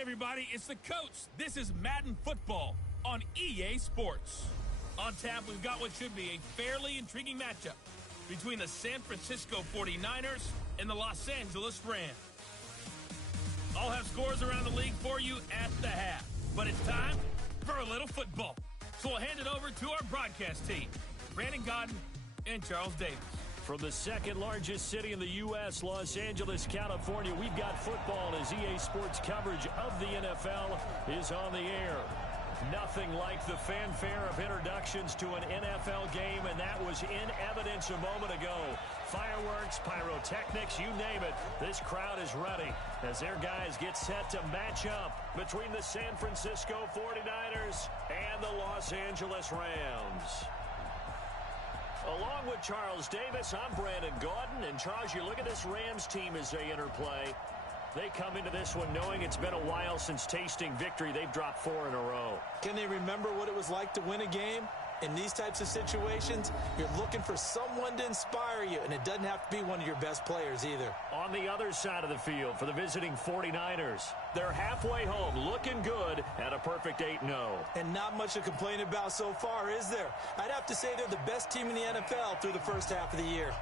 everybody, it's the coach. This is Madden Football on EA Sports. On tap, we've got what should be a fairly intriguing matchup between the San Francisco 49ers and the Los Angeles Rams. I'll have scores around the league for you at the half, but it's time for a little football. So we'll hand it over to our broadcast team, Brandon Godden and Charles Davis. From the second largest city in the U.S., Los Angeles, California, we've got football as EA Sports coverage of the NFL is on the air. Nothing like the fanfare of introductions to an NFL game, and that was in evidence a moment ago. Fireworks, pyrotechnics, you name it, this crowd is ready as their guys get set to match up between the San Francisco 49ers and the Los Angeles Rams. Along with Charles Davis, I'm Brandon Gaudin. And Charles, you look at this Rams team as they interplay. They come into this one knowing it's been a while since tasting victory. They've dropped 4 in a row. Can they remember what it was like to win a game? In these types of situations, you're looking for someone to inspire you, and it doesn't have to be one of your best players either. On the other side of the field for the visiting 49ers, they're halfway home, looking good at a perfect 8-0. And not much to complain about so far, is there? I'd have to say they're the best team in the NFL through the first half of the year.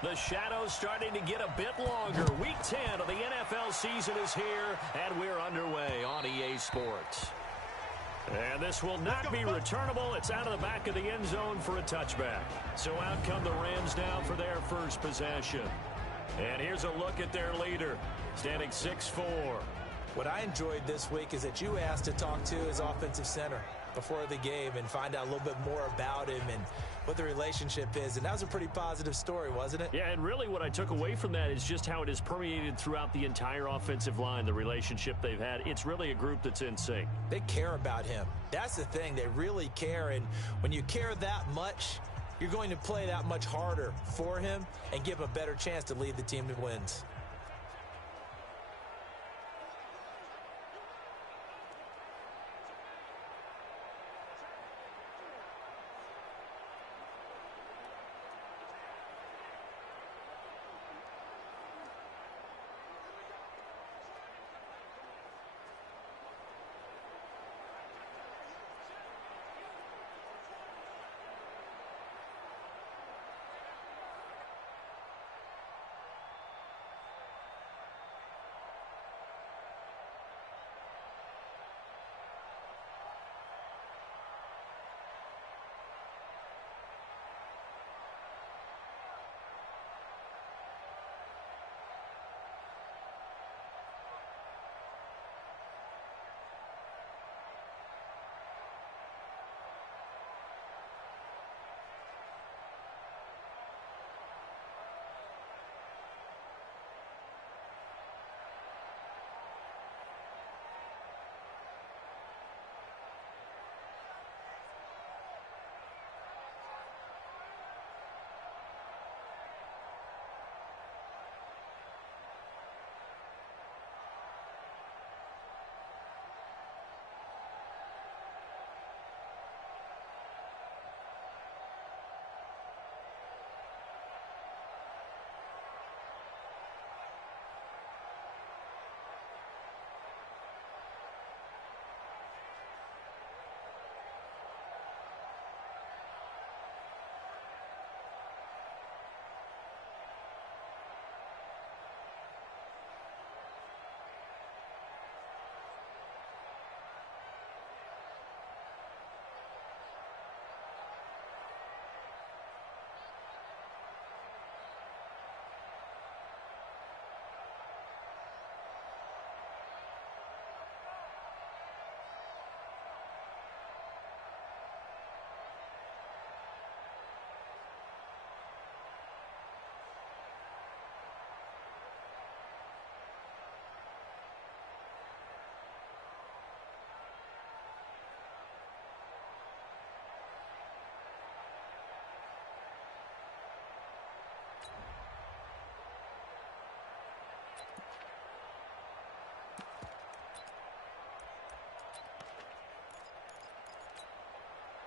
The shadows starting to get a bit longer. Week 10 of the NFL season is here, and we're underway on EA Sports. And this will not be returnable. It's out of the back of the end zone for a touchback. So out come the Rams now for their first possession. And here's a look at their leader, standing 6'4". What I enjoyed this week is that you asked to talk to his offensive center before the game and find out a little bit more about him and what the relationship is. And that was a pretty positive story, wasn't it? Yeah, and really what I took away from that is just how it has permeated throughout the entire offensive line, the relationship they've had. It's really a group that's in sync. They care about him. That's the thing. They really care. And when you care that much, you're going to play that much harder for him and give a better chance to lead the team to wins.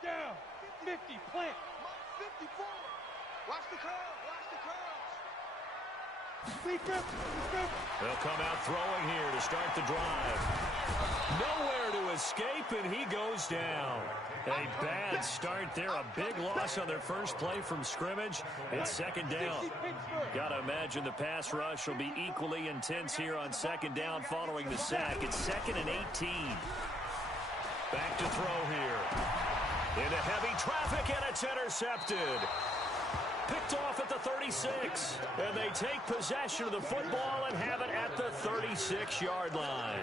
Down. 50. Plant. 54. Watch the curl. Watch the curls. They'll come out throwing here to start the drive. Nowhere to escape, and he goes down. A bad start there. A big loss on their first play from scrimmage. It's second down. Got to imagine the pass rush will be equally intense here on second down following the sack. It's 2nd and 18. Back to throw here. Into heavy traffic, and it's intercepted. Picked off at the 36. And they take possession of the football and have it at the 36-yard line.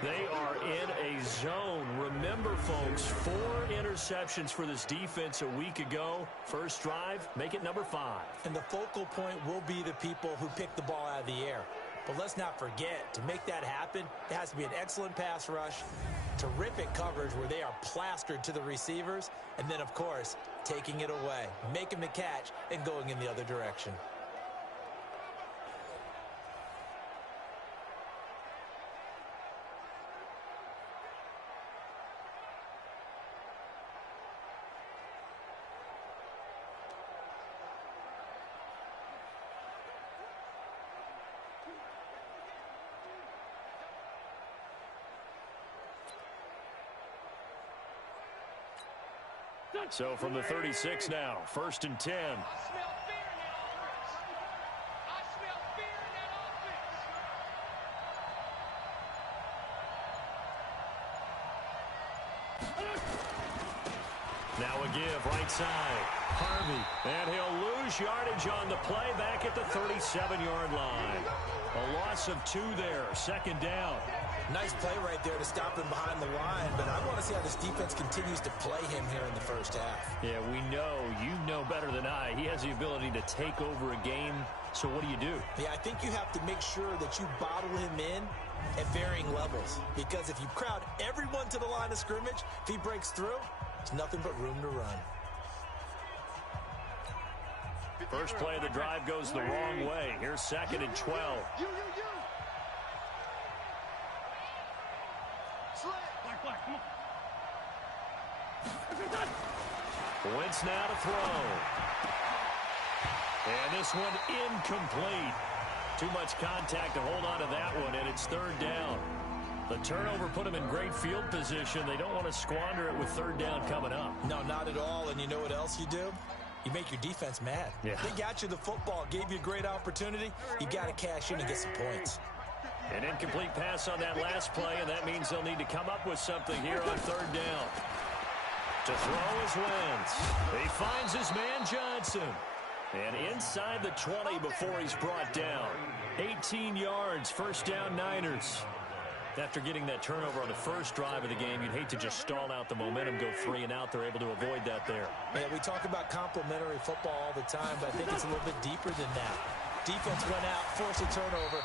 They are in a zone. Remember, folks, 4 interceptions for this defense a week ago. First drive, make it number 5. And the focal point will be the people who pick the ball out of the air. But let's not forget, to make that happen, there has to be an excellent pass rush, terrific coverage where they are plastered to the receivers, and then, of course, taking it away, making the catch, and going in the other direction. So from the 36 now, 1st and 10. give, right side. Harvey. And he'll lose yardage on the play back at the 37-yard line. A loss of 2 there, second down. Nice play right there to stop him behind the line, but I want to see how this defense continues to play him here in the first half. Yeah, we know. You know better than I. He has the ability to take over a game, so what do? Yeah, I think you have to make sure that you bottle him in at varying levels, because if you crowd everyone to the line of scrimmage, if he breaks through, there's nothing but room to run. First play of the drive goes the wrong way. Here's 2nd and 12. Wentz now to throw. And this one incomplete. Too much contact to hold on to that one, and it's 3rd down. The turnover put them in great field position. They don't want to squander it with 3rd down coming up. No, not at all. And you know what else you do? You make your defense mad. Yeah. They got you the football, gave you a great opportunity. You got to cash in and get some points. An incomplete pass on that last play, and that means they'll need to come up with something here on 3rd down. To throw is Wentz. He finds his man Johnson. And inside the 20 before he's brought down. 18 yards, first down Niners. After getting that turnover on the first drive of the game, you'd hate to just stall out the momentum, go 3 and out. They're able to avoid that there. Yeah, we talk about complementary football all the time, but I think it's a little bit deeper than that. Defense went out, forced a turnover,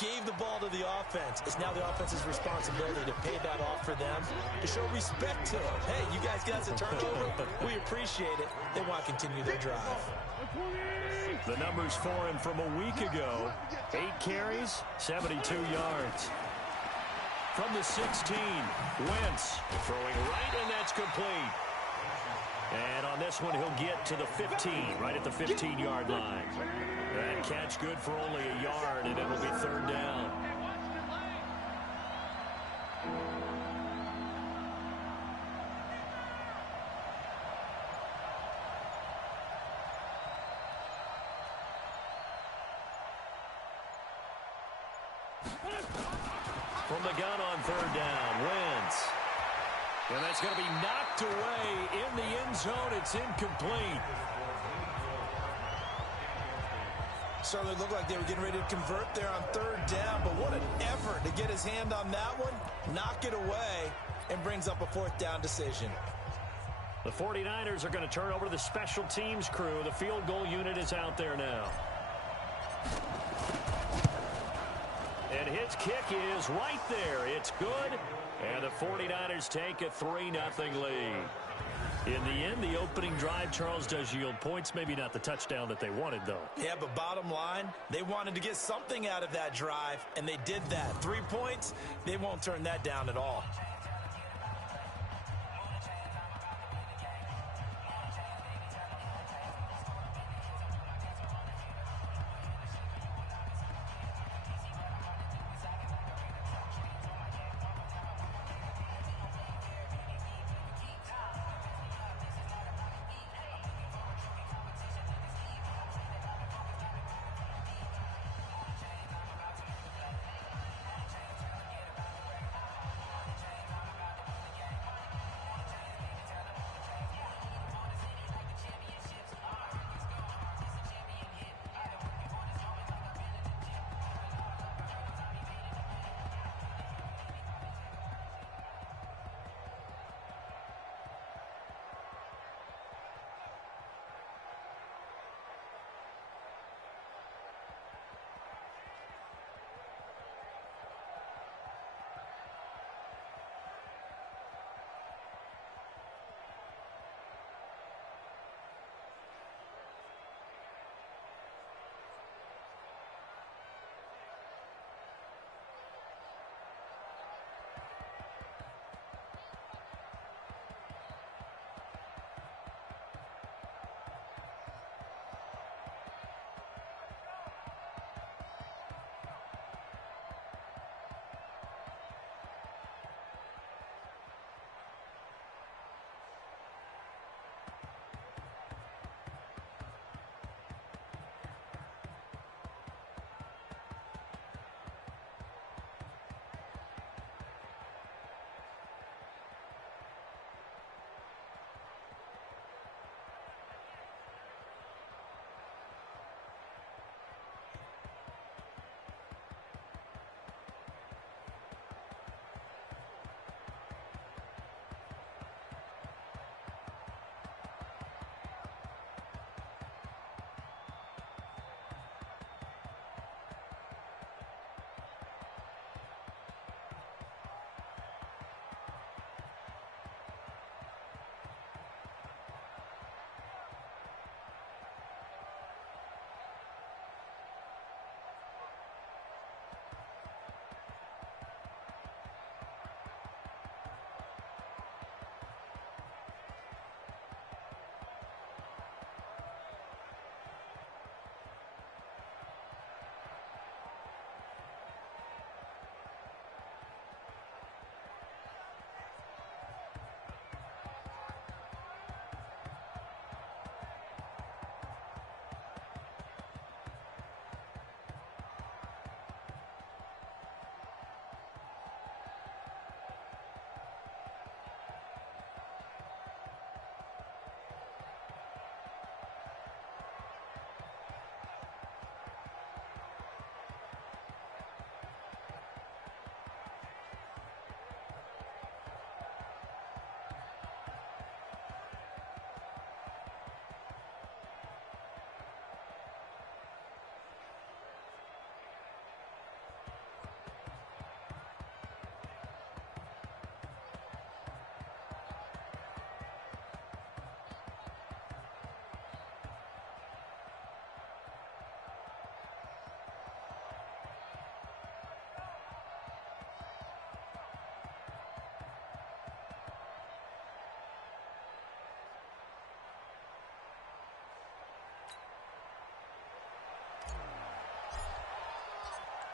gave the ball to the offense. It's now the offense's responsibility to pay that off for them, to show respect to them. Hey, you guys got a turnover. We appreciate it. They want to continue their drive. The numbers for him from a week ago. 8 carries, 72 yards. From the 16, Wentz throwing right, and that's complete. And on this one, he'll get to the 15, right at the 15-yard line. That catch good for only a yard, and it'll be 3rd down. From the gun on 3rd down, Wentz. And that's going to be knocked away in the end zone. It's incomplete. Certainly looked like they were getting ready to convert there on 3rd down, but what an effort to get his hand on that one, knock it away, and brings up a 4th down decision. The 49ers are going to turn over to the special teams crew. The field goal unit is out there now. And his kick is right there. It's good. And the 49ers take a 3-0 lead. In the end, the opening drive, Charles, does yield points. Maybe not the touchdown that they wanted, though. Yeah, but bottom line, they wanted to get something out of that drive, and they did that. 3 points, they won't turn that down at all.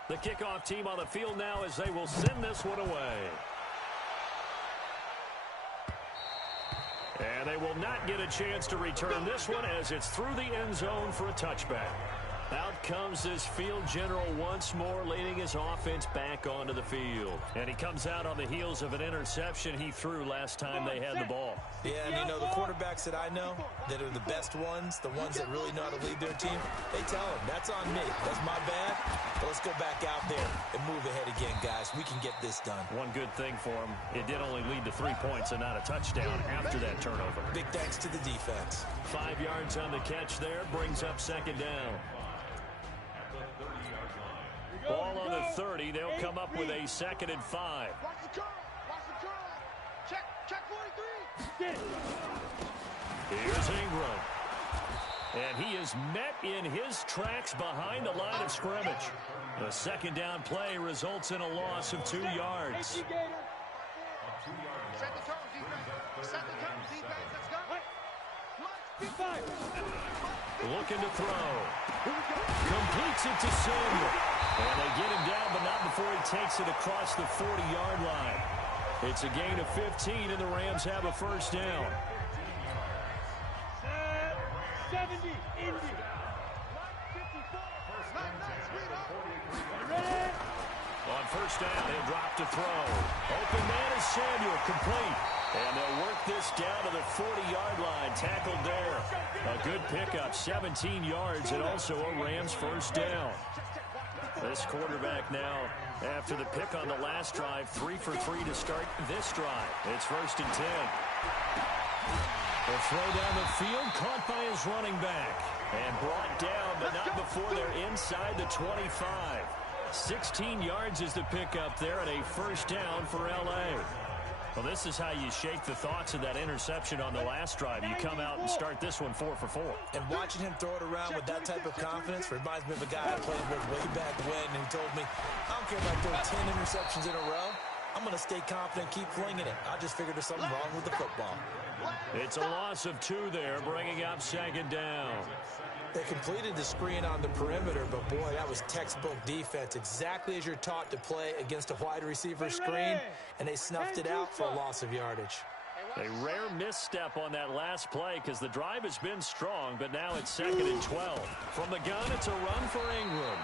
The kickoff team on the field now as they will send this one away. And they will not get a chance to return this one as it's through the end zone for a touchback. Out comes this field general once more, leading his offense back onto the field. And he comes out on the heels of an interception he threw last time they had the ball. Yeah, and you know, the quarterbacks that I know that are the best ones, the ones that really know how to lead their team, they tell them, that's on me. That's my bad. But let's go back out there and move ahead again, guys. We can get this done. One good thing for him, it did only lead to 3 points and not a touchdown after that turnover. Big thanks to the defense. 5 yards on the catch there, brings up second down. Ball on the 30. They'll come up with a 2nd and 5. Watch the curl. Watch the curl. Check 43. Here's Ingram. And he is met in his tracks behind the line of scrimmage. The 2nd down play results in a loss of 2 yards. Set the tone, defense. Set the tone, defense. Let's go. Looking to throw. Completes it to Samuel. And they get him down, but not before he takes it across the 40-yard line. It's a gain of 15, and the Rams have a first down. 70, Indy. 54. On first down, he'll drop to throw. Open man is Samuel, complete. And they'll work this down to the 40-yard line, tackled there. A good pickup, 17 yards, and also a Rams first down. This quarterback now, after the pick on the last drive, 3 for 3 to start this drive. It's 1st and 10. The throw down the field, caught by his running back. And brought down, but not before they're inside the 25. 16 yards is the pickup there, and a first down for L.A. Well, this is how you shake the thoughts of that interception on the last drive. You come out and start this one 4 for 4. And watching him throw it around with that type of confidence reminds me of a guy I played with way back when, and he told me, I don't care if I throw 10 interceptions in a row. I'm going to stay confident, keep flinging it. I just figured there's something wrong with the football. It's a loss of 2 there, bringing up 2nd down. They completed the screen on the perimeter, but boy, that was textbook defense, exactly as you're taught to play against a wide receiver screen, and they snuffed it out for a loss of yardage. A rare misstep on that last play because the drive has been strong, but now it's 2nd and 12. From the gun, it's a run for Ingram.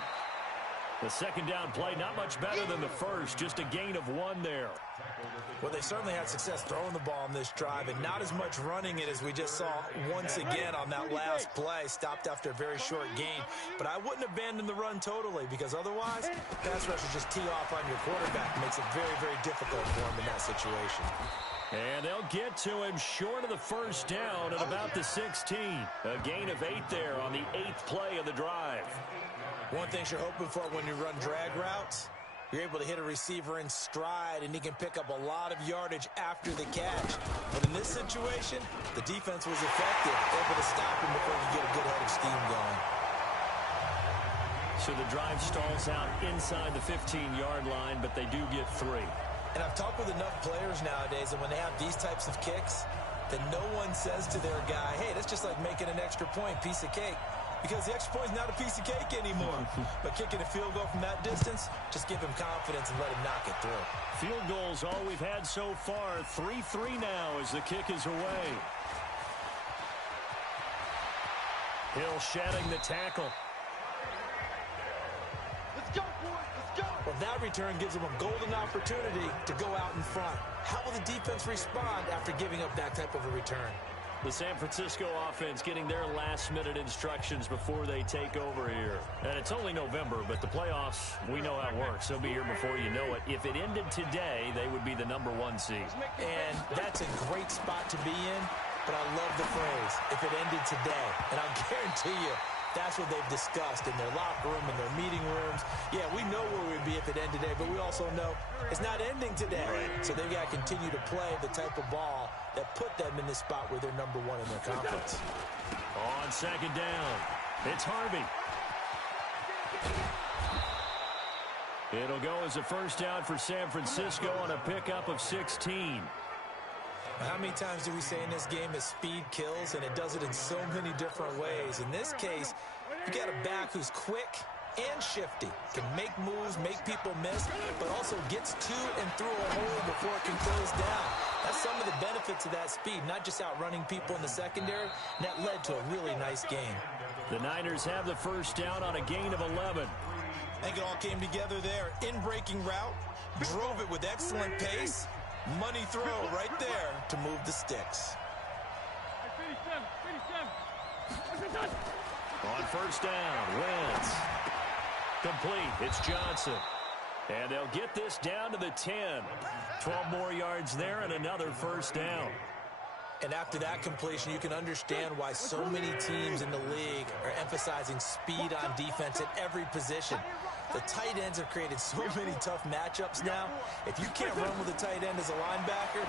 The 2nd down play, not much better than the first, just a gain of 1 there. Well, they certainly had success throwing the ball on this drive, and not as much running it as we just saw once again on that last play. Stopped after a very short gain. But I wouldn't abandon the run totally, because otherwise, pass rushers just tee off on your quarterback. It makes it very, very difficult for him in that situation. And they'll get to him short of the first down at about the 16. A gain of 8 there on the 8th play of the drive. One thing you're hoping for when you run drag routes, you're able to hit a receiver in stride, and he can pick up a lot of yardage after the catch. But in this situation, the defense was effective, able to stop him before he could get a good head of steam going. So the drive stalls out inside the 15-yard line, but they do get 3. And I've talked with enough players nowadays that when they have these types of kicks, that no one says to their guy, hey, that's just like making an extra point, piece of cake. Because the extra point is not a piece of cake anymore. But kicking a field goal from that distance, just give him confidence and let him knock it through. Field goals all we've had so far. 3-3 now as the kick is away. Hill shedding the tackle. Let's go, boys. Let's go. Well, that return gives them a golden opportunity to go out in front. How will the defense respond after giving up that type of a return? The San Francisco offense getting their last-minute instructions before they take over here. And it's only November, but the playoffs, we know how it works. They'll be here before you know it. If it ended today, they would be the #1 seed. And that's a great spot to be in, but I love the phrase, if it ended today. And I'll guarantee you, that's what they've discussed in their locker room, in their meeting rooms. Yeah, we know where we'd be if it ended today, but we also know it's not ending today. So they've got to continue to play the type of ball that put them in the spot where they're #1 in their conference. On 2nd down, it's Harvey. It'll go as a first down for San Francisco on a pickup of 16. How many times do we say in this game that speed kills, and it does it in so many different ways? In this case, you got a back who's quick, and shifty. Can make moves, make people miss, but also gets to and through a hole before it can close down. That's some of the benefits of that speed, not just outrunning people in the secondary, and that led to a really nice game. The Niners have the first down on a gain of 11. I think it all came together there. In-breaking route, drove it with excellent pace. Money throw right there to move the sticks. On first down, Wentz. Complete. It's Johnson. And they'll get this down to the 10. 12 more yards there and another first down. And after that completion, you can understand why so many teams in the league are emphasizing speed on defense at every position. The tight ends have created so many tough matchups now. If you can't run with a tight end as a linebacker,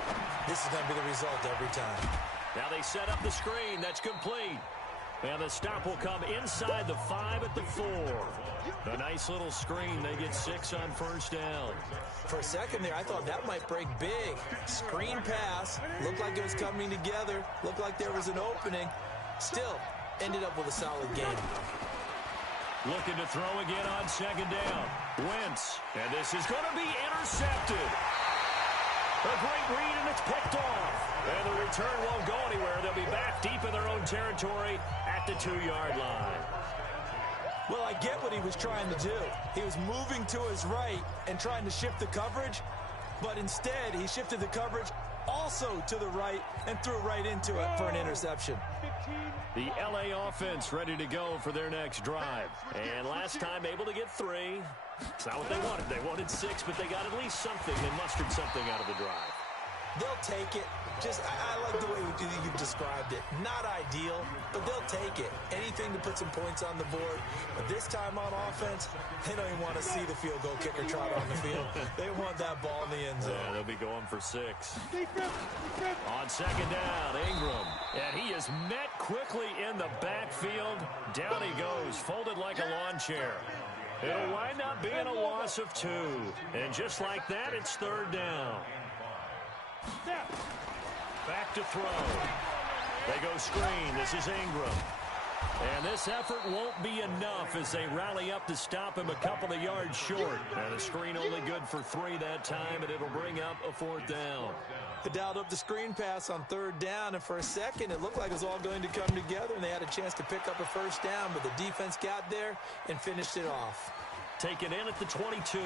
this is going to be the result every time. Now they set up the screen. That's complete. And the stop will come inside the 5 at the 4. A nice little screen. They get 6 on first down. For a second there, I thought that might break big. Screen pass. Looked like it was coming together. Looked like there was an opening. Still, ended up with a solid game. Looking to throw again on second down. Wentz. And this is going to be intercepted. A great read, and it's picked off. And the return won't go anywhere. They'll be back deep in their own territory at the 2-yard line. Well, I get what he was trying to do. He was moving to his right and trying to shift the coverage, but instead he shifted the coverage also to the right and threw right into it for an interception. The LA offense ready to go for their next drive. And last time able to get 3. It's not what they wanted. They wanted 6, but they got at least something. They mustered something out of the drive. They'll take it. I like the way you've described it. Not ideal, but they'll take it. Anything to put some points on the board. But this time on offense, they don't even want to see the field goal kicker trot on the field. They want that ball in the end zone. Yeah, they'll be going for 6. On second down, Ingram. And he is met quickly in the backfield. Down he goes, folded like a lawn chair. It'll wind up being a loss of 2. And just like that, it's third down. Back to throw. They go screen. This is Ingram. And this effort won't be enough as they rally up to stop him a couple of yards short. And the screen only good for 3 that time, and it'll bring up a 4th down. They dialed up the screen pass on third down, and for a second it looked like it was all going to come together, and they had a chance to pick up a first down, but the defense got there and finished it off. Taken in at the 22.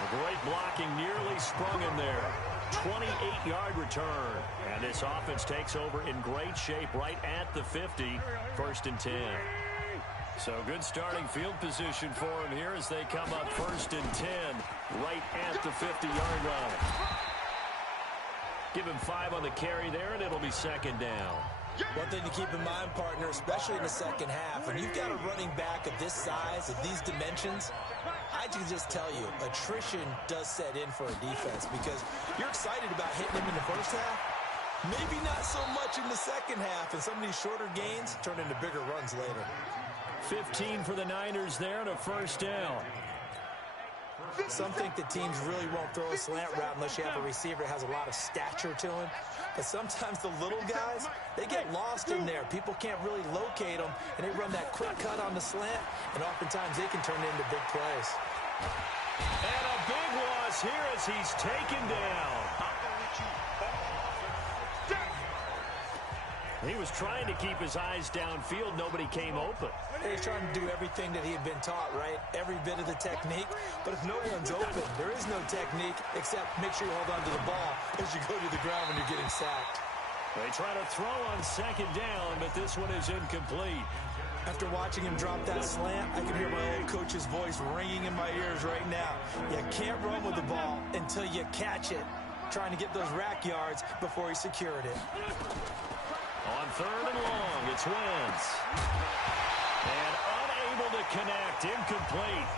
A great blocking nearly sprung him there. 28-yard return. And this offense takes over in great shape right at the 50. 1st and 10. So good starting field position for him here as they come up 1st and 10 right at the 50-yard line. Give him 5 on the carry there, and it'll be 2nd down. One thing to keep in mind, partner, especially in the second half, when you've got a running back of this size, of these dimensions, I can just tell you, attrition does set in for a defense because you're excited about hitting him in the first half. Maybe not so much in the second half, and some of these shorter gains turn into bigger runs later. 15 for the Niners there and a 1st down. Some think that teams really won't throw a slant route unless you have a receiver that has a lot of stature to him. But sometimes the little guys, they get lost in there. People can't really locate them, and they run that quick cut on the slant, and oftentimes they can turn it into big plays. And a big loss here as he's taken down. He was trying to keep his eyes downfield. Nobody came open. He's trying to do everything that he had been taught, right? Every bit of the technique. But if no one's open, there is no technique except make sure you hold on to the ball as you go to the ground when you're getting sacked. They try to throw on 2nd down, but this one is incomplete. After watching him drop that slant, I can hear my old coach's voice ringing in my ears right now. You can't run with the ball until you catch it. Trying to get those rack yards before he secured it. On 3rd and long, it's Wentz. And unable to connect, incomplete.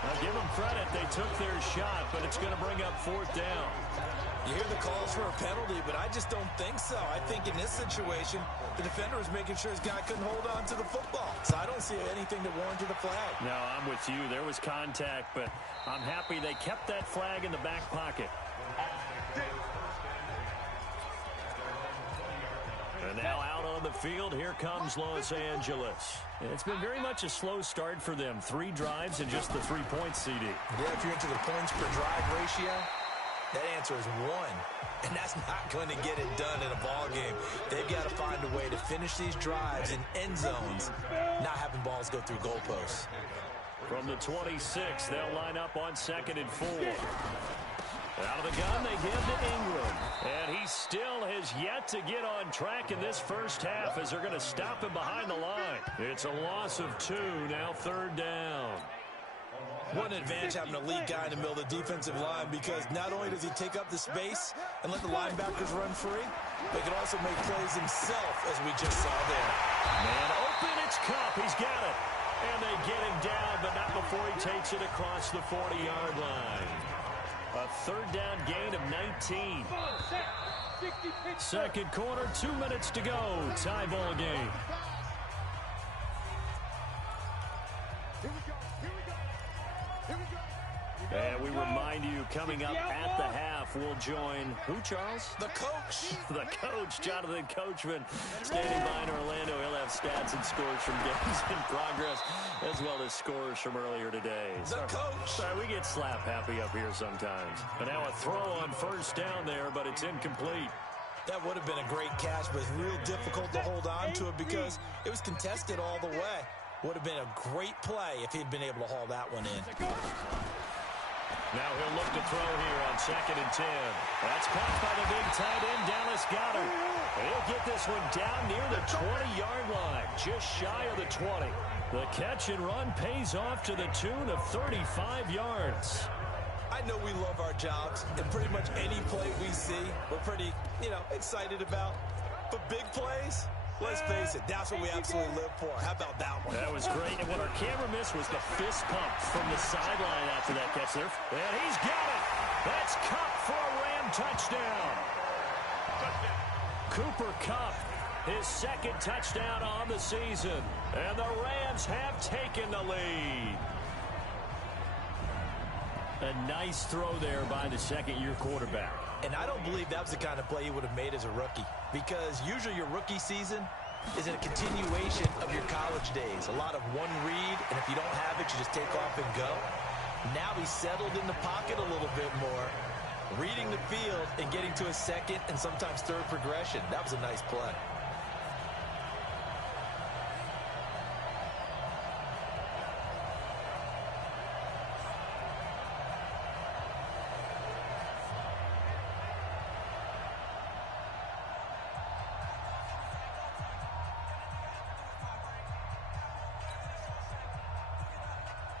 Now give them credit, they took their shot, but it's going to bring up 4th down. You hear the calls for a penalty, but I just don't think so. I think in this situation, the defender was making sure his guy couldn't hold on to the football. So I don't see anything that warranted a flag. No, I'm with you. There was contact, but I'm happy they kept that flag in the back pocket. And And now out on the field, here comes Los Angeles. It's been very much a slow start for them. 3 drives and just the 3 points, CD. Yeah, if you're into the points per drive ratio, that answer is 1. And that's not going to get it done in a ball game. They've got to find a way to finish these drives in end zones, not having balls go through goalposts. From the 26, they'll line up on 2nd and 4. Out of the gun, they give to Ingram. And he still has yet to get on track in this first half as they're going to stop him behind the line. It's a loss of 2, now 3rd down. What an advantage having a lead guy in the middle of the defensive line, because not only does he take up the space and let the linebackers run free, but he can also make plays himself, as we just saw there. Man open, it's Cup. He's got it. And they get him down, but not before he takes it across the 40-yard line. A 3rd down gain of 19. Second quarter, 2 minutes to go. Tie ball game. And we remind you, coming up at the half, we'll join who, Charles? The coach. The coach, Jonathan Coachman, standing by in Orlando. He'll have stats and scores from games in progress, as well as scores from earlier today. The coach. Sorry, we get slap happy up here sometimes. But now a throw on 1st down there, but it's incomplete. That would have been a great catch, but it's real difficult to hold on to it because it was contested all the way. Would have been a great play if he'd been able to haul that one in. Now he'll look to throw here on 2nd and 10. That's caught by the big tight end, Dallas Goedert. He'll get this one down near the 20-yard line, just shy of the 20. The catch and run pays off to the tune of 35 yards. I know we love our jobs, and pretty much any play we see, we're pretty, excited about. But big plays, let's face it, that's what we absolutely live for. How about that one? That was great. And what our camera missed was the fist pump from the sideline after that catch there. And he's got it. That's Kupp for a Ram touchdown. Cooper Kupp, his 2nd touchdown on the season. And the Rams have taken the lead. A nice throw there by the 2nd-year quarterback. And I don't believe that was the kind of play he would have made as a rookie, because usually your rookie season is a continuation of your college days. A lot of one read, and if you don't have it, you just take off and go. Now he's settled in the pocket a little bit more, reading the field and getting to a 2nd and sometimes 3rd progression. That was a nice play.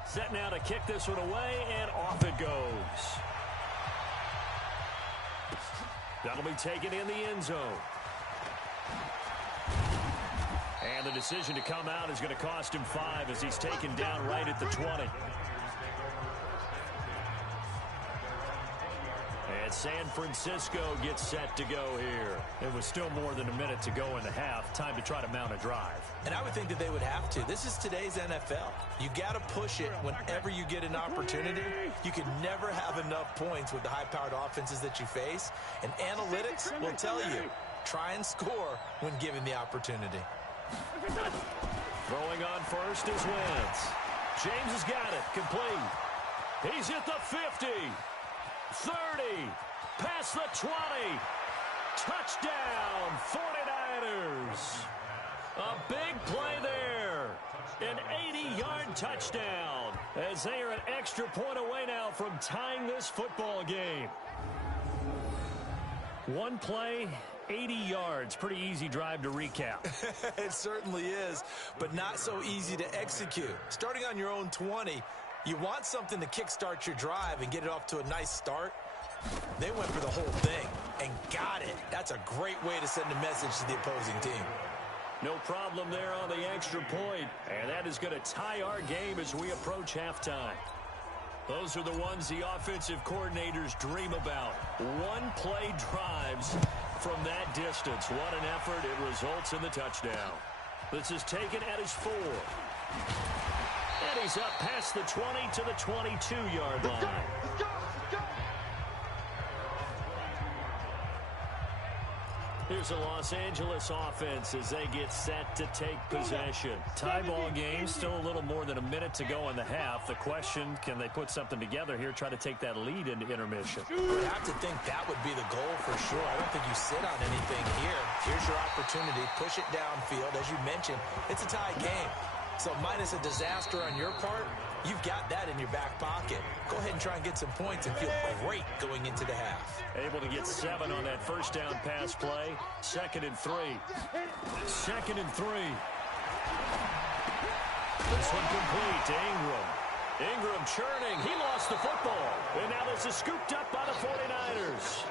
Set now to kick this one away, and off it goes. That'll be taken in the end zone. And the decision to come out is going to cost him 5 as he's taken down right at the 20. And San Francisco gets set to go here. It was still more than a minute to go in the half. Time to try to mount a drive. And I would think that they would have to. This is today's NFL. You got to push it whenever you get an opportunity. You can never have enough points with the high-powered offenses that you face. And analytics will tell you, try and score when given the opportunity. Throwing on first is Wentz. James has got it. Complete. He's at the 50. 30, past the 20, touchdown, 49ers. A big play there, an 80-yard touchdown, as they are an extra point away now from tying this football game. One play, 80 yards, pretty easy drive to recap. It certainly is, but not so easy to execute. Starting on your own 20, you want something to kickstart your drive and get it off to a nice start. They went for the whole thing and got it. That's a great way to send a message to the opposing team. No problem there on the extra point, and that is going to tie our game as we approach halftime. Those are the ones the offensive coordinators dream about. One-play drives from that distance. What an effort. It results in the touchdown. This is taken at his 4. And he's up past the 20 to the 22-yard line. Let's go. Let's go. Here's a Los Angeles offense as they get set to take possession. Tie ball game, still a little more than a minute to go in the half. The question, can they put something together here, try to take that lead into intermission? You have to think that would be the goal for sure. I don't think you sit on anything here. Here's your opportunity. Push it downfield. As you mentioned, it's a tie game. So minus a disaster on your part, you've got that in your back pocket. Go ahead and try and get some points and feel great going into the half. Able to get 7 on that first down pass play. 2nd and 3. 2nd and 3. This one complete to Ingram. Ingram churning. He lost the football. And now this is scooped up by the 49ers.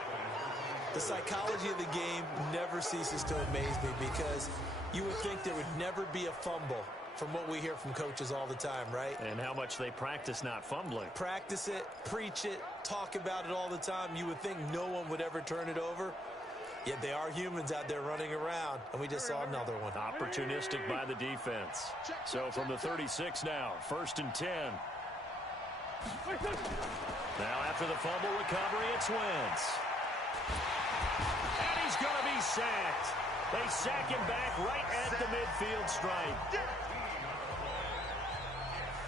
The psychology of the game never ceases to amaze me because you would think there would never be a fumble from what we hear from coaches all the time, right? And how much they practice not fumbling. Practice it, preach it, talk about it all the time. You would think no one would ever turn it over. Yet they are humans out there running around, and we just saw another one. Opportunistic by the defense. So from the 36 now, 1st and 10. Now after the fumble recovery, it's Wentz. And he's going to be sacked. They sack him back right at the midfield stripe.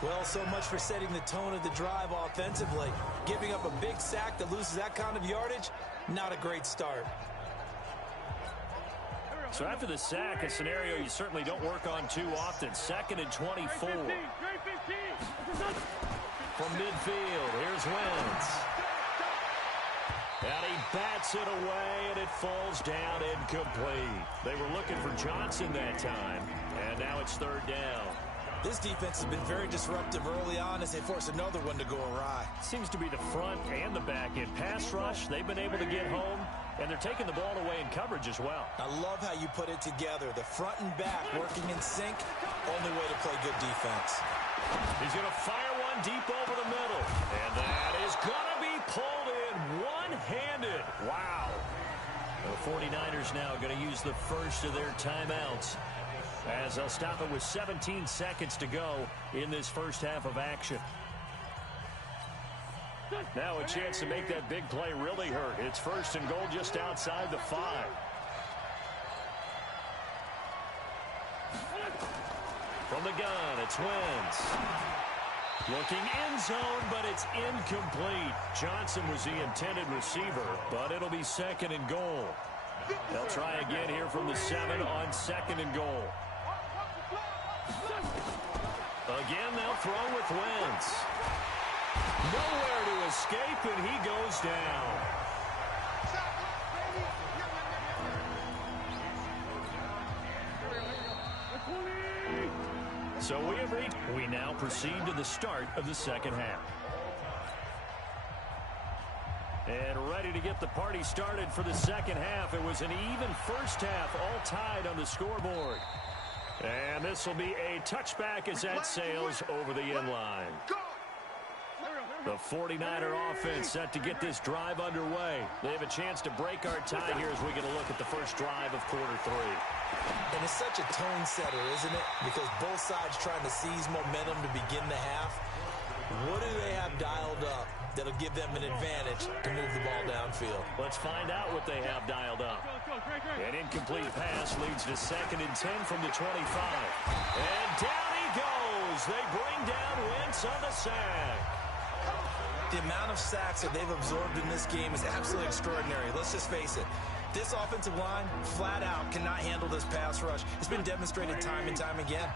Well, so much for setting the tone of the drive offensively. Giving up a big sack that loses that kind of yardage, not a great start. So after the sack, a scenario you certainly don't work on too often. 2nd and 24. From midfield, here's Wentz. And he bats it away, and it falls down incomplete. They were looking for Johnson that time, and now it's 3rd down. This defense has been very disruptive early on as they force another one to go awry. Seems to be the front and the back end pass rush. They've been able to get home, and they're taking the ball away in coverage as well. I love how you put it together. The front and back working in sync, only way to play good defense. He's going to fire one deep over the middle, and that is going to be pulled in one-handed. Wow. The 49ers now going to use the first of their timeouts as they'll stop it with 17 seconds to go in this first half of action. Now a chance to make that big play really hurt. It's 1st and goal just outside the 5. From the gun, it's Wentz. Looking end zone, but it's incomplete. Johnson was the intended receiver, but it'll be 2nd and goal. They'll try again here from the 7 on 2nd and goal. Again, they'll throw with Wentz. Nowhere to escape, and he goes down. So we now proceed to the start of the second half. And ready to get the party started for the second half. It was an even first half, all tied on the scoreboard. And this will be a touchback as that sails over the end line. The 49er offense set to get this drive underway. They have a chance to break our tie here as we get a look at the first drive of quarter 3. And it's such a tone setter, isn't it? Because both sides trying to seize momentum to begin the half. What do they have dialed up that'll give them an advantage to move the ball downfield? Let's find out what they have dialed up. An incomplete pass leads to 2nd and 10 from the 25. And down he goes. They bring down Wentz on the sack. The amount of sacks that they've absorbed in this game is absolutely extraordinary. Let's just face it. This offensive line, flat out, cannot handle this pass rush. It's been demonstrated time and time again.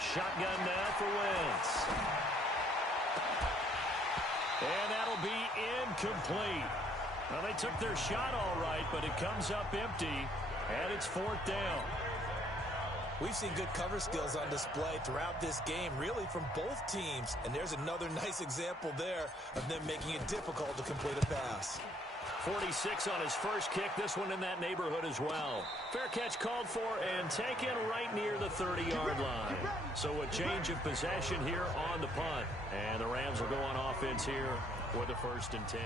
Shotgun now for Wentz. And that'll be incomplete. Well, they took their shot all right, but it comes up empty, and it's 4th down. We've seen good cover skills on display throughout this game, really from both teams. And there's another nice example there of them making it difficult to complete a pass. 46 on his first kick, this one in that neighborhood as well. Fair catch called for and taken right near the 30-yard line. So a change of possession here on the punt. And the Rams will go on offense here for the 1st and 10.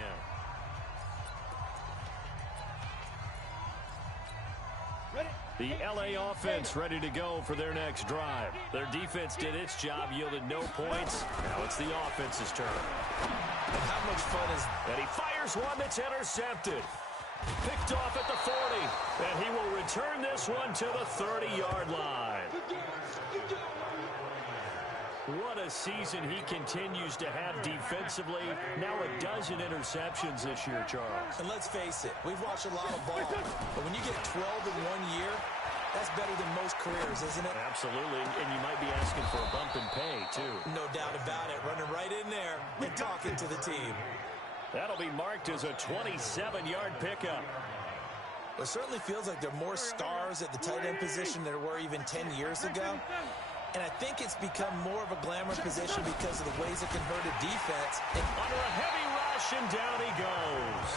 The LA offense ready to go for their next drive. Their defense did its job, yielded no points. Now it's the offense's turn. And how much fun is that? And he fires one that's intercepted. Picked off at the 40. And he will return this one to the 30-yard line. What a season he continues to have defensively. Now a dozen interceptions this year, Charles. And let's face it, we've watched a lot of ball. But when you get 12 in 1 year, that's better than most careers, isn't it? Absolutely. And you might be asking for a bump in pay, too. No doubt about it. Running right in there and talking to the team. That'll be marked as a 27-yard pickup. It certainly feels like there are more stars at the tight end position than there were even 10 years ago. And I think it's become more of a glamour position because of the ways it can hurt a defense. And under a heavy rush, and down he goes.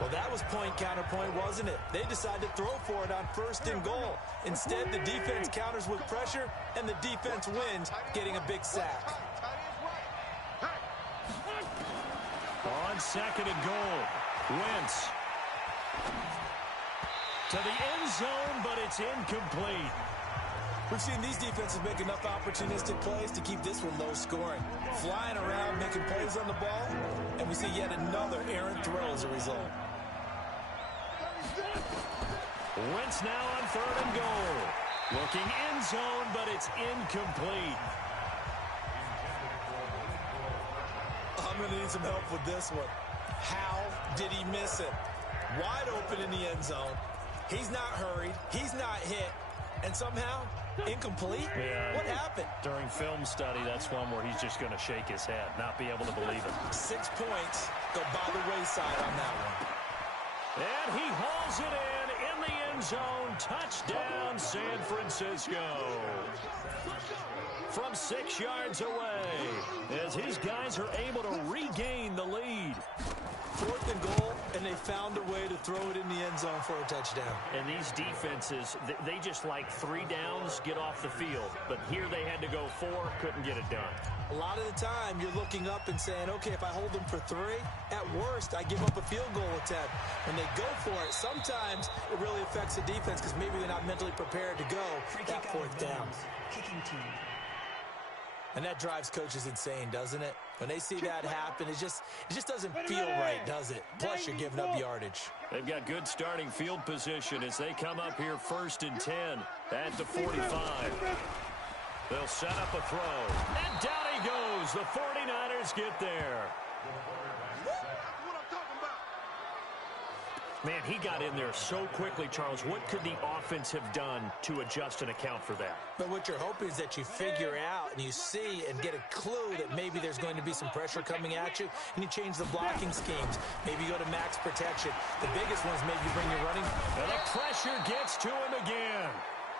Well, that was point counterpoint, wasn't it? They decided to throw for it on 1st and goal. Instead, the defense counters with pressure, and the defense wins, getting a big sack. On 2nd and goal, Wentz. To the end zone, but it's incomplete. We've seen these defenses make enough opportunistic plays to keep this one low scoring. Flying around, making plays on the ball, and we see yet another errant throw as a result. Wentz now on 3rd and goal. Looking end zone, but it's incomplete. I'm going to need some help with this one. How did he miss it? Wide open in the end zone. He's not hurried. He's not hit. And somehow, incomplete? Yeah, what happened? During film study, that's one where he's just going to shake his head, not be able to believe it. 6 points go by the wayside on that one. And he hauls it in the end zone. Touchdown, San Francisco. From 6 yards away, as his guys are able to regain the lead. 4th and goal, and they found a way to throw it in the end zone for a touchdown. And these defenses, they just like 3 downs, get off the field. But here they had to go 4, couldn't get it done. A lot of the time, you're looking up and saying, okay, if I hold them for 3, at worst, I give up a field goal attempt. When they go for it, sometimes it really affects the defense because maybe they're not mentally prepared to go that 4th down. Kicking team. And that drives coaches insane, doesn't it? When they see that happen, it just doesn't feel right, does it? Plus, you're giving up yardage. They've got good starting field position as they come up here 1st and 10 at the 45. They'll set up a throw. And down he goes. The 49ers get there. Man, he got in there so quickly, Charles. What could the offense have done to adjust and account for that? But what you're hoping is that you figure out and you see and get a clue that maybe there's going to be some pressure coming at you, and you change the blocking schemes. Maybe you go to max protection. The biggest one's maybe you bring your running. And the pressure gets to him again.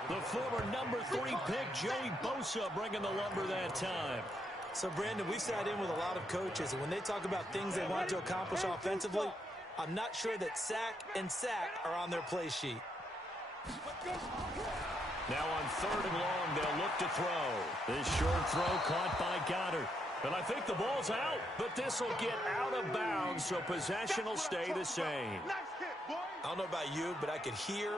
The former number 3 pick, Joey Bosa, bringing the lumber that time. So, Brandon, we've sat in with a lot of coaches, and when they talk about things they want to accomplish offensively, I'm not sure that sack and sack are on their play sheet. Now on 3rd and long, they'll look to throw. This short throw caught by Goddard. And I think the ball's out, but this will get out of bounds, so possession will stay the same. I don't know about you, but I could hear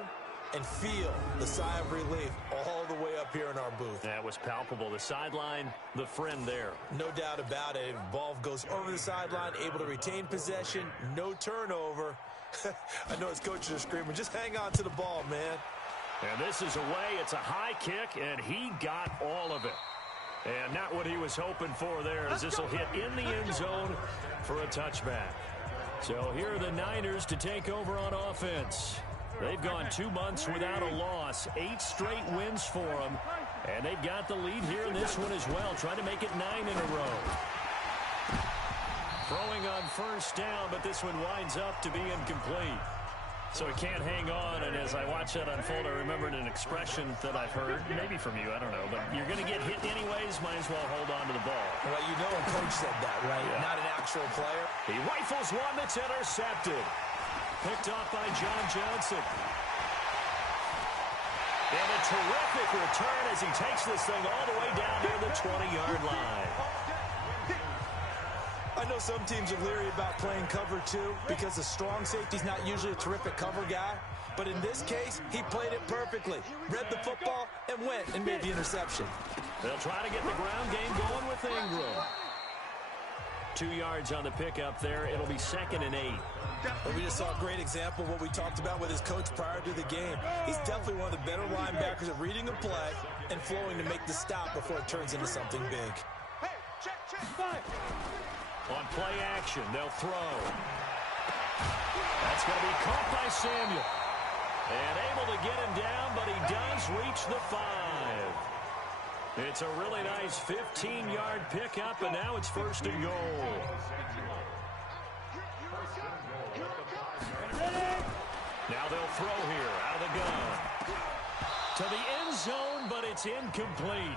and feel the sigh of relief all the way up here in our booth. That was palpable. The sideline, the friend there. No doubt about it. Ball goes over the sideline, able to retain possession, no turnover. I know his coaches are screaming, just hang on to the ball, man. And this is away. It's a high kick, and he got all of it. And not what he was hoping for there, as this will hit in the end zone for a touchback. So here are the Niners to take over on offense. They've gone 2 months without a loss, 8 straight wins for them, and they've got the lead here in this one as well, trying to make it 9 in a row. Throwing on 1st down, but this one winds up to be incomplete. So he can't hang on, and as I watch that unfold, I remembered an expression that I've heard, maybe from you, I don't know, but you're going to get hit anyways, might as well hold on to the ball. Well, you know a coach said that, right? Yeah. Not an actual player. He rifles one that's intercepted. Picked off by John Johnson. And a terrific return as he takes this thing all the way down near the 20-yard line. I I know some teams are leery about playing cover 2 because the strong safety's not usually a terrific cover guy. But in this case, he played it perfectly. Read the football and went and made the interception. They'll try to get the ground game going with Ingram. 2 yards on the pickup there. It'll be 2nd and 8. Well, we just saw a great example of what we talked about with his coach prior to the game. He's definitely one of the better linebackers at reading a play and flowing to make the stop before it turns into something big. On play action, they'll throw. That's going to be caught by Samuel. And able to get him down, but he does reach the 5. It's a really nice 15-yard pickup, and now it's 1st and goal. Now they'll throw here out of the gun. To the end zone, but it's incomplete.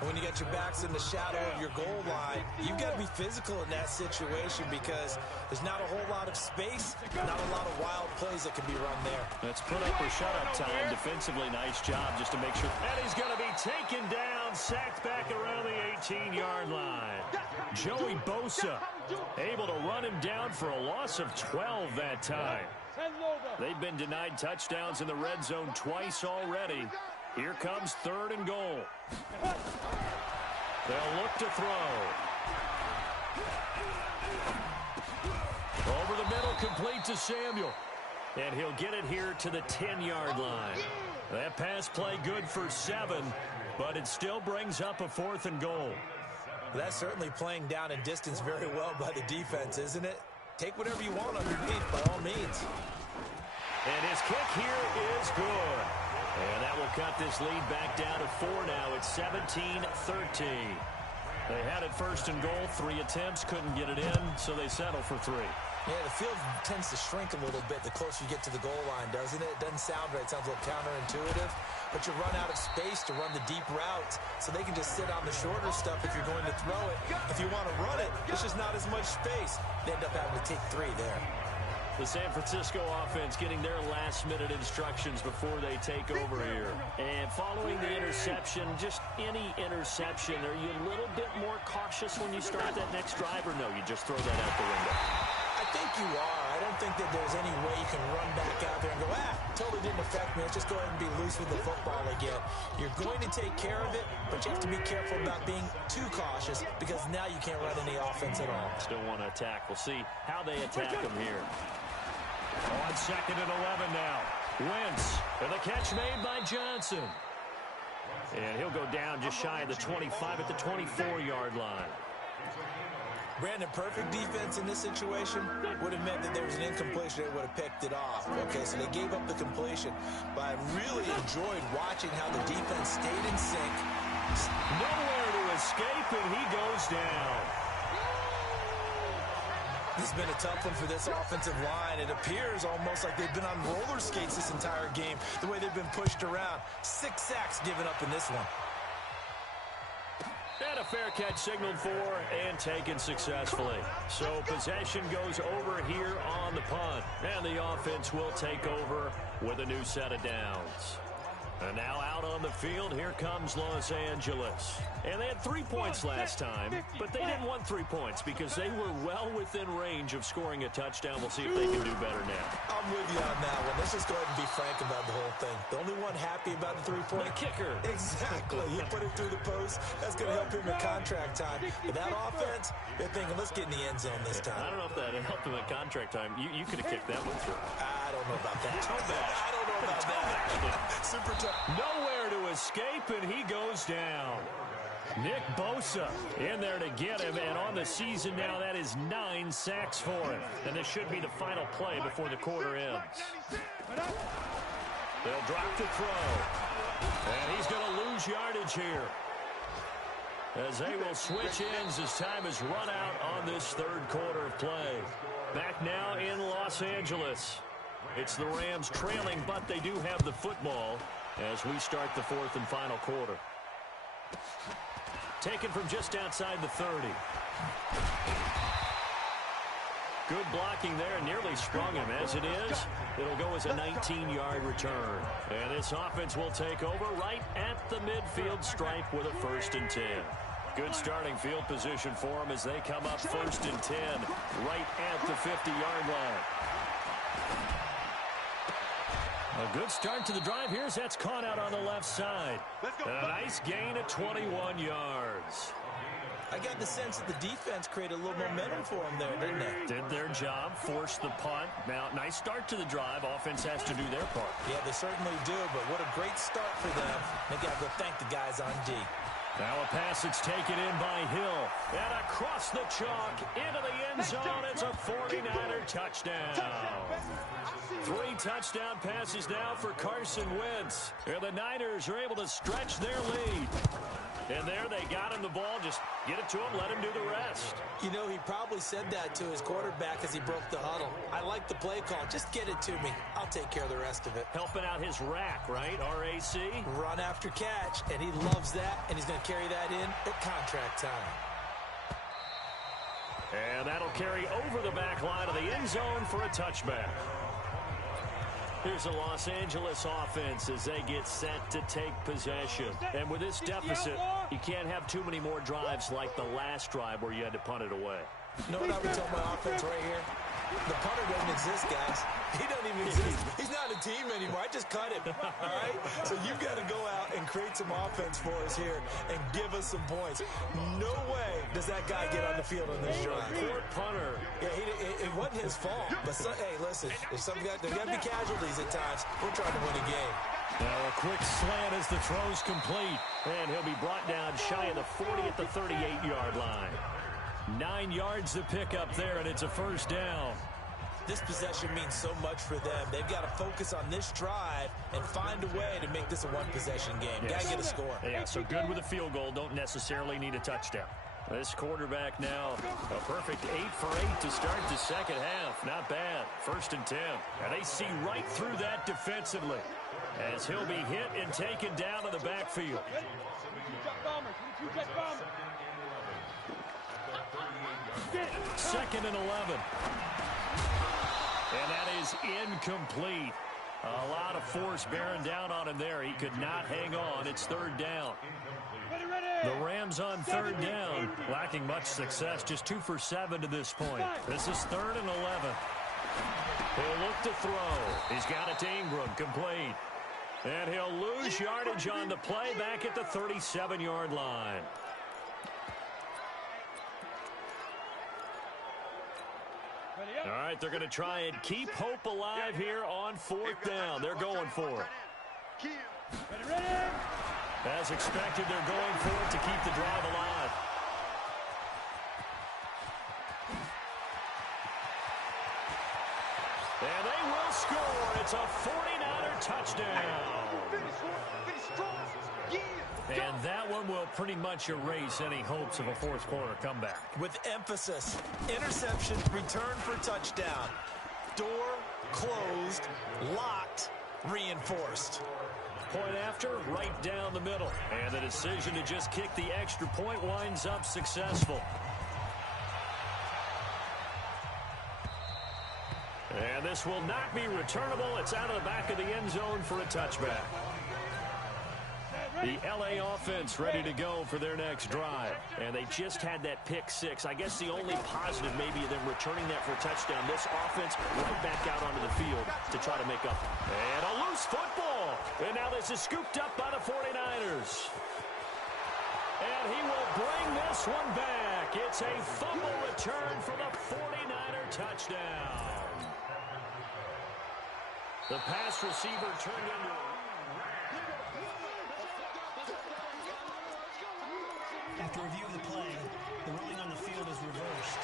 When you got your backs in the shadow of your goal line, you've got to be physical in that situation because there's not a whole lot of space, not a lot of wild plays that can be run there. Let's put up or shut up time. Defensively, nice job just to make sure. And he's going to be taken down, sacked back around the 18-yard line. Joey Bosa able to run him down for a loss of 12 that time. They've been denied touchdowns in the red zone twice already. Here comes 3rd and goal. They'll look to throw. Over the middle, complete to Samuel. And he'll get it here to the 10-yard line. That pass play good for 7, but it still brings up a 4th and goal. That's certainly playing down and distance very well by the defense, isn't it? Take whatever you want underneath, by all means. And his kick here is good. And that will cut this lead back down to 4 now. It's 17-13. They had it 1st and goal. 3 attempts, couldn't get it in, so they settle for 3. Yeah, the field tends to shrink a little bit the closer you get to the goal line, doesn't it? It doesn't sound right. It sounds a little counterintuitive. But you run out of space to run the deep routes, so they can just sit on the shorter stuff if you're going to throw it. If you want to run it, there's just not as much space. They end up having to take 3 there. The San Francisco offense getting their last-minute instructions before they take over here. And following the interception, just any interception, are you a little bit more cautious when you start that next drive, or no, you just throw that out the window? I think you are. I don't think that there's any way you can run back out there and go, totally didn't affect me. Let's just go ahead and be loose with the football again. You're going to take care of it, but you have to be careful about being too cautious because now you can't run any offense at all. Still want to attack. We'll see how they attack them here. On 2nd and 11 now. Wentz, and the catch made by Johnson. And he'll go down just shy of the 25 at the 24-yard line. Brandon, perfect defense in this situation would have meant that there was an incompletion. They would have picked it off. Okay, so they gave up the completion. But I really enjoyed watching how the defense stayed in sync. Nowhere to escape, and he goes down. This has been a tough one for this offensive line. It appears almost like they've been on roller skates this entire game, the way they've been pushed around. 6 sacks given up in this one. And a fair catch signaled for and taken successfully. So possession goes over here on the punt. And the offense will take over with a new set of downs. And now out on the field, here comes Los Angeles. And they had 3 points last time, but they didn't want 3 points because they were well within range of scoring a touchdown. We'll see if they can do better now. I'm with you on that one. Let's just go ahead and be frank about the whole thing. The only one happy about the 3-point kicker. Exactly. You put it through the post. That's going to help him at contract time. But that offense, they're thinking, let's get in the end zone this time. I don't know if that helped him at contract time. You could have kicked that one through. I don't know about that. I don't know about that. Super tough. Nowhere to escape, and he goes down. Nick Bosa in there to get him, and on the season now, that is 9 sacks for him. And this should be the final play before the quarter ends. They'll drop to throw, and he's going to lose yardage here, as they will switch ends as time is run out on this 3rd quarter of play. Back now in Los Angeles. It's the Rams trailing, but they do have the football as we start the 4th and final quarter. Taken from just outside the 30. Good blocking there, nearly sprung him. As it is, it'll go as a 19-yard return. And this offense will take over right at the midfield stripe with a 1st and 10. Good starting field position for them as they come up 1st and 10, right at the 50-yard line. A good start to the drive here as that's caught out on the left side. And a nice gain of 21 yards. I got the sense that the defense created a little momentum for them there, didn't they? Did their job, forced the punt. Now, nice start to the drive. Offense has to do their part. Yeah, they certainly do, but what a great start for them. They got to go thank the guys on D. Now a pass that's taken in by Hill. And across the chalk, into the end zone. It's a 49er touchdown. 3 touchdown passes now for Carson Wentz. And the Niners are able to stretch their lead. And there they got him the ball. Just get it to him, let him do the rest. You know, he probably said that to his quarterback as he broke the huddle. I like the play call. Just get it to me. I'll take care of the rest of it. Helping out his rack, right? R-A-C? Run after catch, and he loves that, and he's going to carry that in at contract time. And that'll carry over the back line of the end zone for a touchback. Here's the Los Angeles offense as they get set to take possession. And with this deficit, you can't have too many more drives like the last drive where you had to punt it away. You know what I would tell my offense right here? The punter doesn't exist, guys. He doesn't even exist. He's not a team anymore. I just cut him, all right? So you've got to go out and create some offense for us here and give us some points. No way does that guy get on the field on this drive. Poor punter. Yeah, it wasn't his fault. But, hey, listen, there's got to be casualties at times. We're trying to win a game. Now a quick slant as the throw's complete. And he'll be brought down shy of the 40 at the 38-yard line. 9 yards to pick up there, and it's a first down. This possession means so much for them. They've got to focus on this drive and find a way to make this a one-possession game. Yes. Got to get a score. Yeah, so good with a field goal. Don't necessarily need a touchdown. This quarterback now, a perfect 8 for 8 to start the second half. Not bad. 1st and 10. And they see right through that defensively as he'll be hit and taken down in the backfield. 2nd and 11. And that is incomplete. A lot of force bearing down on him there. He could not hang on. It's 3rd down. The Rams on 3rd down, lacking much success. Just 2 for 7 to this point. This is 3rd and 11. He'll look to throw. He's got it to Ingram, complete. And he'll lose yardage on the play back at the 37-yard line. All right, they're going to try and keep hope alive here on 4th down. They're going for it. As expected, they're going for it to keep the drive alive. And they will score. It's a 49er touchdown. And that one will pretty much erase any hopes of a fourth-quarter comeback. With emphasis, interception, return for touchdown. Door closed, locked, reinforced. Point after, right down the middle. And the decision to just kick the extra point winds up successful. And this will not be returnable. It's out of the back of the end zone for a touchback. The L.A. offense ready to go for their next drive. And they just had that pick 6. I guess the only positive maybe them returning that for a touchdown. This offense right back out onto the field to try to make up. And a loose football. And now this is scooped up by the 49ers. And he will bring this one back. It's a fumble return for the 49er touchdown. The pass receiver turned into a... After review of the play, the ruling on the field is reversed.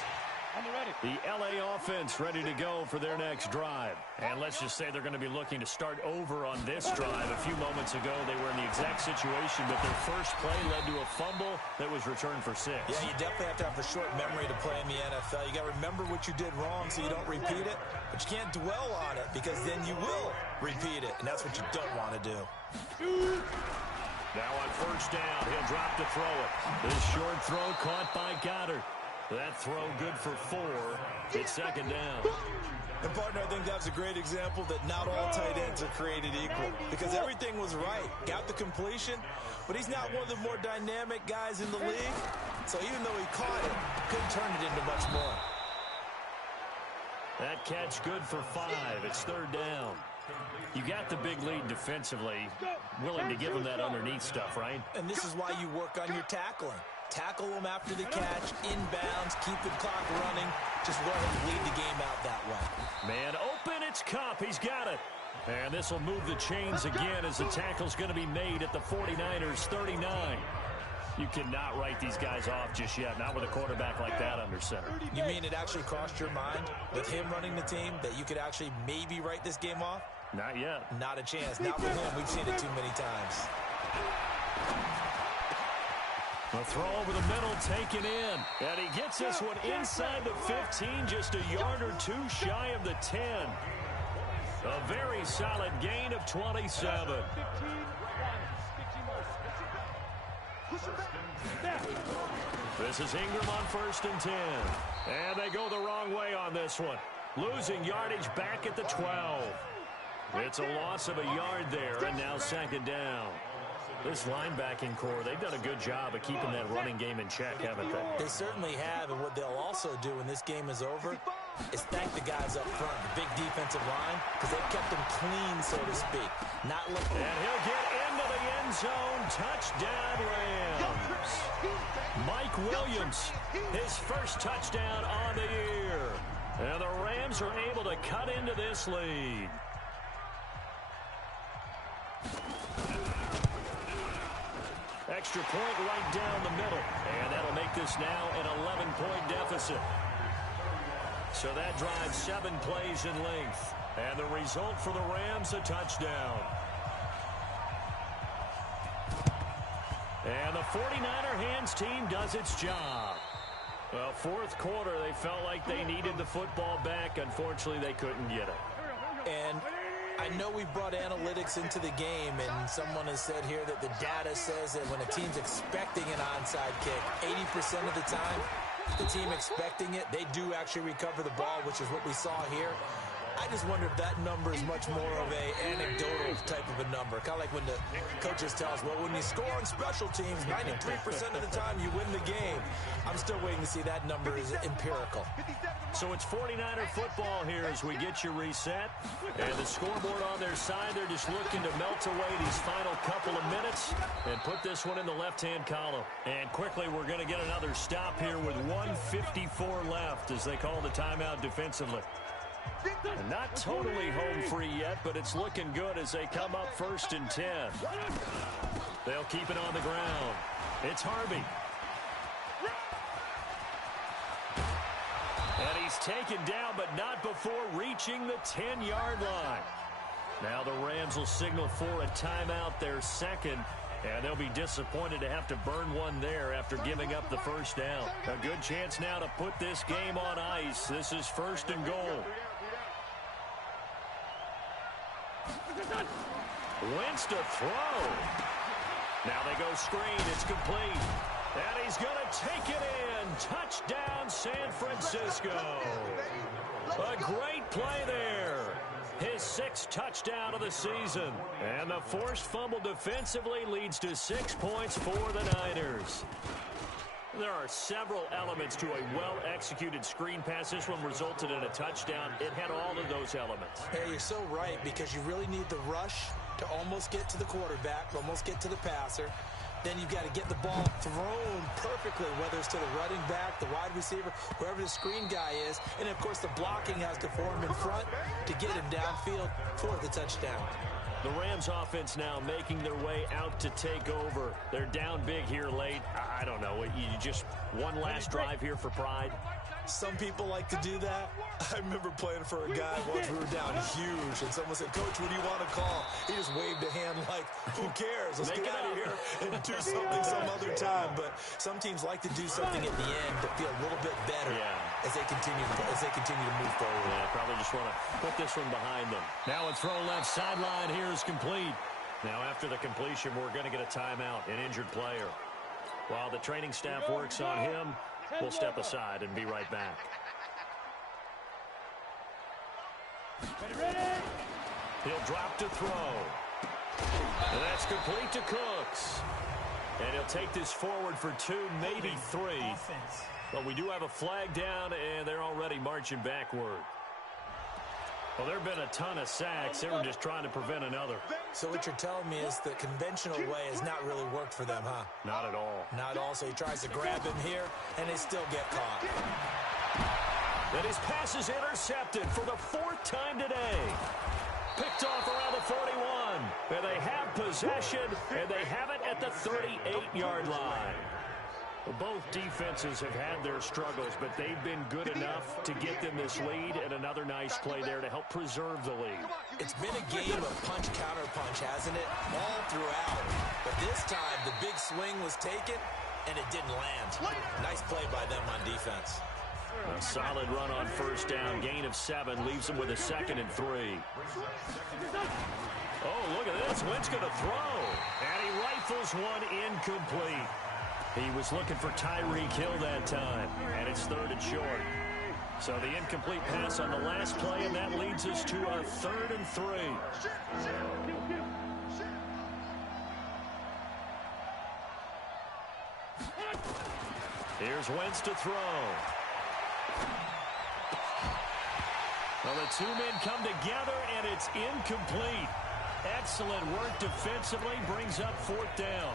The L.A. offense ready to go for their next drive. And let's just say they're going to be looking to start over on this drive. A few moments ago, they were in the exact situation, but their first play led to a fumble that was returned for 6. Yeah, you definitely have to have a short memory to play in the NFL. You got to remember what you did wrong so you don't repeat it, but you can't dwell on it because then you will repeat it, and that's what you don't want to do. Now on 1st down, he'll drop to throw it. This short throw caught by Goddard. That throw good for 4. It's second down. And, partner, I think that's a great example that not all tight ends are created equal because everything was right. Got the completion, but he's not one of the more dynamic guys in the league. So even though he caught it, couldn't turn it into much more. That catch good for 5. It's third down. You got the big lead defensively. Willing to give him that underneath stuff, right? And this is why you work on your tackling. Tackle them after the catch, inbounds, keep the clock running. Just go ahead and lead the game out that way. Man open, it's Kupp. He's got it. And this will move the chains again as the tackle's going to be made at the 49ers 39. You cannot write these guys off just yet, not with a quarterback like that under center. You mean it actually crossed your mind with him running the team that you could actually maybe write this game off? Not yet. Not a chance. Not with him. We've seen it too many times. A throw over the middle taken in. And he gets this one inside the 15, just a yard or two shy of the 10. A very solid gain of 27. This is Ingram on 1st and 10. And they go the wrong way on this one. Losing yardage back at the 12. It's a loss of a yard there, and now second down. This linebacking core, they've done a good job of keeping that running game in check, haven't they? They certainly have, and what they'll also do when this game is over is thank the guys up front, the big defensive line, because they've kept them clean, so to speak. Not looking. And he'll get into the end zone. Touchdown, Rams. Mike Williams, his first touchdown on the year. And the Rams are able to cut into this lead. Extra point right down the middle. And that'll make this now an 11-point deficit. So that drives 7 plays in length. And the result for the Rams, a touchdown. And the 49er hands team does its job. Well, fourth quarter, they felt like they needed the football back. Unfortunately, they couldn't get it. And I know we've brought analytics into the game, and someone has said here that the data says that when a team's expecting an onside kick, 80% of the time, the team expecting it, they do actually recover the ball, which is what we saw here. I just wonder if that number is much more of a anecdotal type of a number. Kind of like when the coaches tell us, well, when you score on special teams, 93% of the time you win the game. I'm still waiting to see that number is empirical. So it's 49er football here as we get you reset. And the scoreboard on their side, they're just looking to melt away these final couple of minutes and put this one in the left-hand column. And quickly, we're going to get another stop here with 1:54 left as they call the timeout defensively. And not totally home free yet, but it's looking good as they come up 1st and 10. They'll keep it on the ground. It's Harvey. And he's taken down, but not before reaching the 10-yard line. Now the Rams will signal for a timeout, their second, and they'll be disappointed to have to burn one there after giving up the first down. A good chance now to put this game on ice. This is 1st and goal. Wentz to throw. Now they go screen. It's complete. And he's going to take it in. Touchdown, San Francisco. A great play there. His 6th touchdown of the season. And the forced fumble defensively leads to 6 points for the Niners. There are several elements to a well-executed screen pass. This one resulted in a touchdown. It had all of those elements. Hey, you're so right, because you really need the rush to almost get to the quarterback, almost get to the passer. Then you've got to get the ball thrown perfectly, whether it's to the running back, the wide receiver, wherever the screen guy is. And, of course, the blocking has to form in front to get him downfield for the touchdown. The Rams offense now making their way out to take over. They're down big here late. I don't know. You just one last drive here for pride. Some people like to do that. I remember playing for a guy once we were down huge, and someone said, Coach, what do you want to call? He just waved a hand like, who cares? Let's get out of here and do something some other time. But some teams like to do something at the end to feel a little bit better as they continue to move forward. Yeah, probably just want to put this one behind them. Now a throw left sideline here is complete. Now after the completion, we're going to get a timeout, an injured player. While the training staff works on him, We'll step aside and be right back. He'll drop to throw. And that's complete to Cooks. And he'll take this forward for 2, maybe 3. But we do have a flag down, and they're already marching backward. Well, there have been a ton of sacks. They were just trying to prevent another. So what you're telling me is the conventional way has not really worked for them, huh? Not at all. Not at all. So he tries to grab him here, and they still get caught. And his pass is intercepted for the 4th time today. Picked off around the 41. And they have possession, and they have it at the 38-yard line. Well, both defenses have had their struggles, but they've been good enough to get them this lead, and another nice play there to help preserve the lead. It's been a game of punch-counter-punch, hasn't it? All throughout. But this time, the big swing was taken, and it didn't land. Nice play by them on defense. A solid run on first down. Gain of 7 leaves them with a 2nd and 3. Oh, look at this. Wentz going to throw. And he rifles one incomplete. He was looking for Tyreek Hill that time, and it's 3rd and short. So the incomplete pass on the last play, and that leads us to a 3rd and 3. Here's Wentz to throw. Well, the 2 men come together, and it's incomplete. Excellent work defensively, brings up 4th down.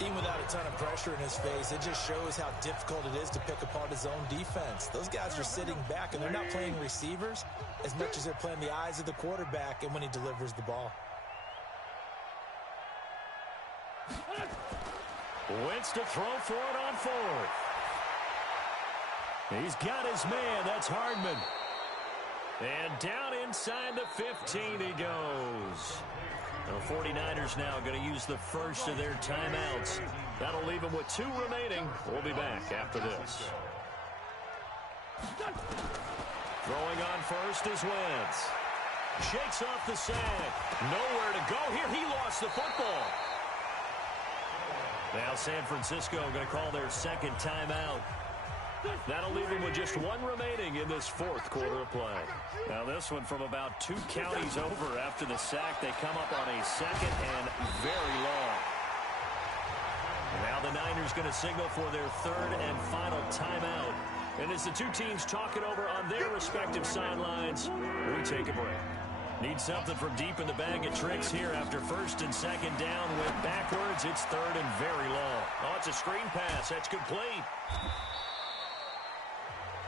Even without a ton of pressure in his face, it just shows how difficult it is to pick apart his own defense. Those guys are sitting back, and they're not playing receivers as much as they're playing the eyes of the quarterback and when he delivers the ball. Wentz to throw for it on 4th. He's got his man. That's Hardman. And down inside the 15 he goes. The 49ers now going to use the first of their timeouts. That'll leave them with 2 remaining. We'll be back after this. Throwing on first is Wentz. Shakes off the sack. Nowhere to go here. He lost the football. Now San Francisco going to call their 2nd timeout. That'll leave them with just 1 remaining in this 4th quarter of play. Now this one from about 2 counties over after the sack. They come up on a 2nd and very long. Now the Niners going to signal for their 3rd and final timeout. And as the 2 teams talk it over on their respective sidelines, we take a break. Need something from deep in the bag of tricks here after 1st and 2nd down. Went backwards. It's 3rd and very long. Oh, it's a screen pass. That's complete.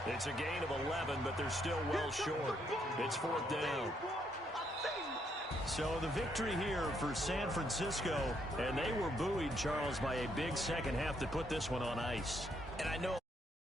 It's a gain of 11, but they're still well short. It's 4th down. So the victory here for San Francisco, and they were buoyed, Charles, by a big second half that put this one on ice. And I know